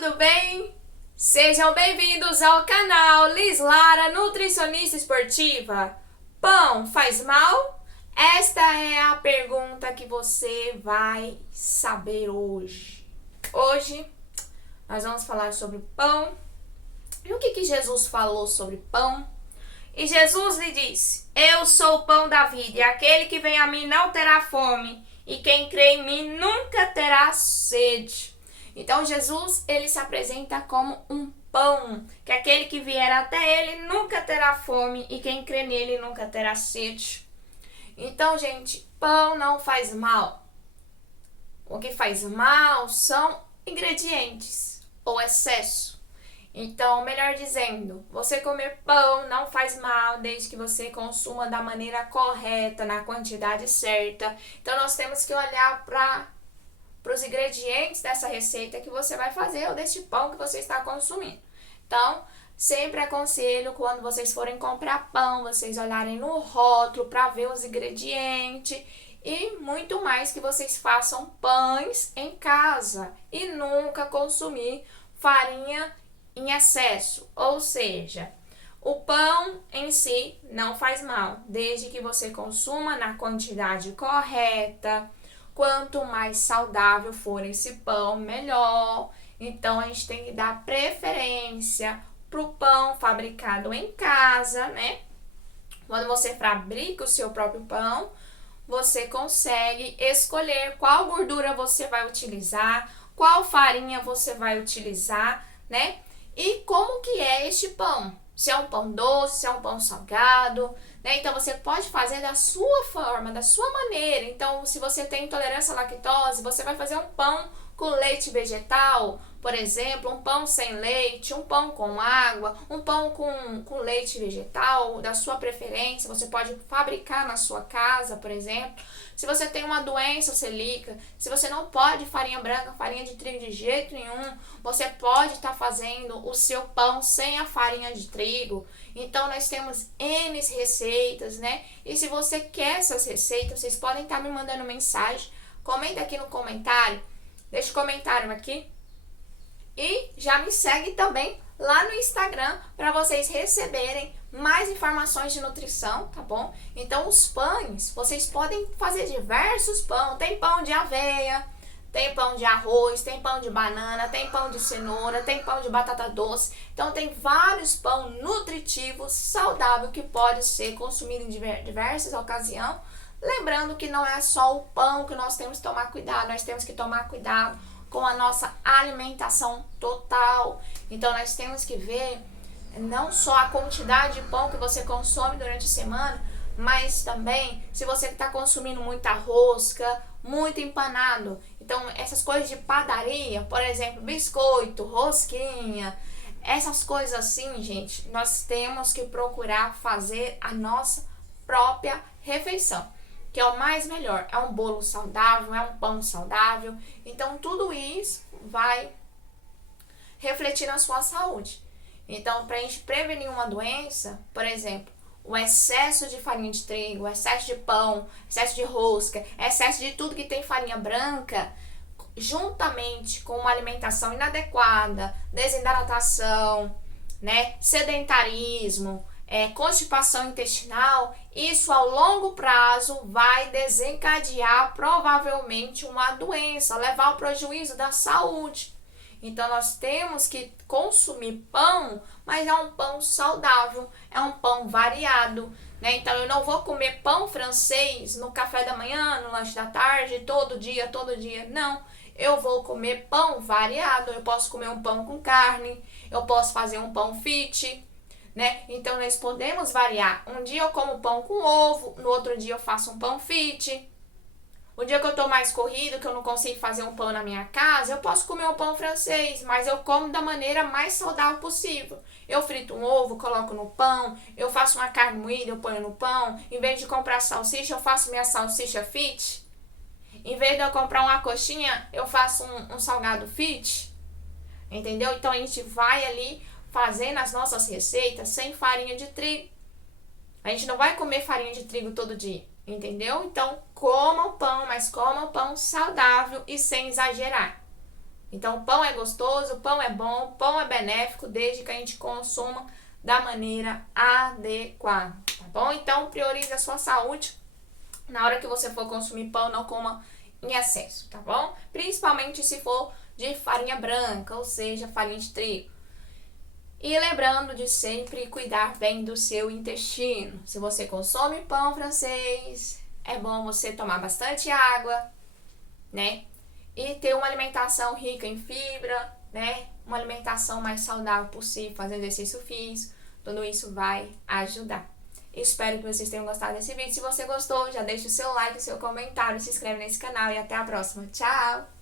tudo bem? Sejam bem-vindos ao canal Liz Lara, nutricionista esportiva. Pão faz mal? Esta é a pergunta que você vai saber hoje. Hoje nós vamos falar sobre pão. E o que Jesus falou sobre pão? E Jesus lhe disse: Eu sou o pão da vida, e aquele que vem a mim não terá fome, e quem crê em mim nunca terá sede. Então Jesus, ele se apresenta como um pão, que aquele que vier até ele nunca terá fome, e quem crê nele nunca terá sede. Então, gente, pão não faz mal. O que faz mal são ingredientes ou excesso. Então, melhor dizendo, você comer pão não faz mal desde que você consuma da maneira correta, na quantidade certa. Então, nós temos que olhar para os ingredientes dessa receita que você vai fazer ou deste pão que você está consumindo. Então, sempre aconselho quando vocês forem comprar pão, vocês olharem no rótulo para ver os ingredientes e muito mais que vocês façam pães em casa e nunca consumir farinha em excesso, ou seja, o pão em si não faz mal, desde que você consuma na quantidade correta. Quanto mais saudável for esse pão, melhor. Então, a gente tem que dar preferência para o pão fabricado em casa, né? Quando você fabrica o seu próprio pão, você consegue escolher qual gordura você vai utilizar, qual farinha você vai utilizar, né? E como que é este pão? Se é um pão doce, se é um pão salgado, né? Então, você pode fazer da sua forma, da sua maneira. Então, se você tem intolerância à lactose, você vai fazer um pão com leite vegetal, por exemplo, um pão sem leite, um pão com água, um pão com leite vegetal, da sua preferência. Você pode fabricar na sua casa, por exemplo. Se você tem uma doença celíaca, se você não pode farinha branca, farinha de trigo de jeito nenhum, você pode estar fazendo o seu pão sem a farinha de trigo. Então, nós temos N receitas, né? E se você quer essas receitas, vocês podem estar me mandando mensagem. Comenta aqui no comentário. Deixa o comentário aqui. E já me segue também lá no Instagram para vocês receberem mais informações de nutrição, tá bom? Então, os pães, vocês podem fazer diversos pães. Tem pão de aveia, tem pão de arroz, tem pão de banana, tem pão de cenoura, tem pão de batata doce. Então, tem vários pão nutritivos, saudável, que pode ser consumido em diversas ocasiões. Lembrando que não é só o pão que nós temos que tomar cuidado, nós temos que tomar cuidado com a nossa alimentação total. Então, nós temos que ver não só a quantidade de pão que você consome durante a semana, mas também se você está consumindo muita rosca, muito empanado. Então, essas coisas de padaria, por exemplo, biscoito, rosquinha, essas coisas assim, gente, nós temos que procurar fazer a nossa própria refeição, que é o mais melhor. É um bolo saudável, é um pão saudável. Então, tudo isso vai refletir na sua saúde. Então, para a gente prevenir uma doença, por exemplo, o excesso de farinha de trigo, o excesso de pão, excesso de rosca, excesso de tudo que tem farinha branca, juntamente com uma alimentação inadequada, desidratação, né, sedentarismo, constipação intestinal, isso ao longo prazo vai desencadear provavelmente uma doença, levar ao prejuízo da saúde. Então, nós temos que consumir pão, mas é um pão saudável, é um pão variado, né? Então, eu não vou comer pão francês no café da manhã, no lanche da tarde, todo dia, não. Eu vou comer pão variado, eu posso comer um pão com carne, eu posso fazer um pão fit, né? Então, nós podemos variar. Um dia eu como pão com ovo, no outro dia eu faço um pão fit. O dia que eu tô mais corrido, que eu não consigo fazer um pão na minha casa, eu posso comer um pão francês, mas eu como da maneira mais saudável possível. Eu frito um ovo, coloco no pão, eu faço uma carne moída, eu ponho no pão. Em vez de comprar salsicha, eu faço minha salsicha fit. Em vez de eu comprar uma coxinha, eu faço um salgado fit. Entendeu? Então, a gente vai ali fazendo as nossas receitas sem farinha de trigo. A gente não vai comer farinha de trigo todo dia. Entendeu? Então, coma o pão, mas coma o pão saudável e sem exagerar. Então, pão é gostoso, pão é bom, pão é benéfico, desde que a gente consuma da maneira adequada, tá bom? Então, priorize a sua saúde. Na hora que você for consumir pão, não coma em excesso, tá bom? Principalmente se for de farinha branca, ou seja, farinha de trigo. E lembrando de sempre cuidar bem do seu intestino. Se você consome pão francês, é bom você tomar bastante água, né? E ter uma alimentação rica em fibra, né? Uma alimentação mais saudável possível, fazer exercício físico. Tudo isso vai ajudar. Espero que vocês tenham gostado desse vídeo. Se você gostou, já deixa o seu like, o seu comentário, se inscreve nesse canal e até a próxima. Tchau!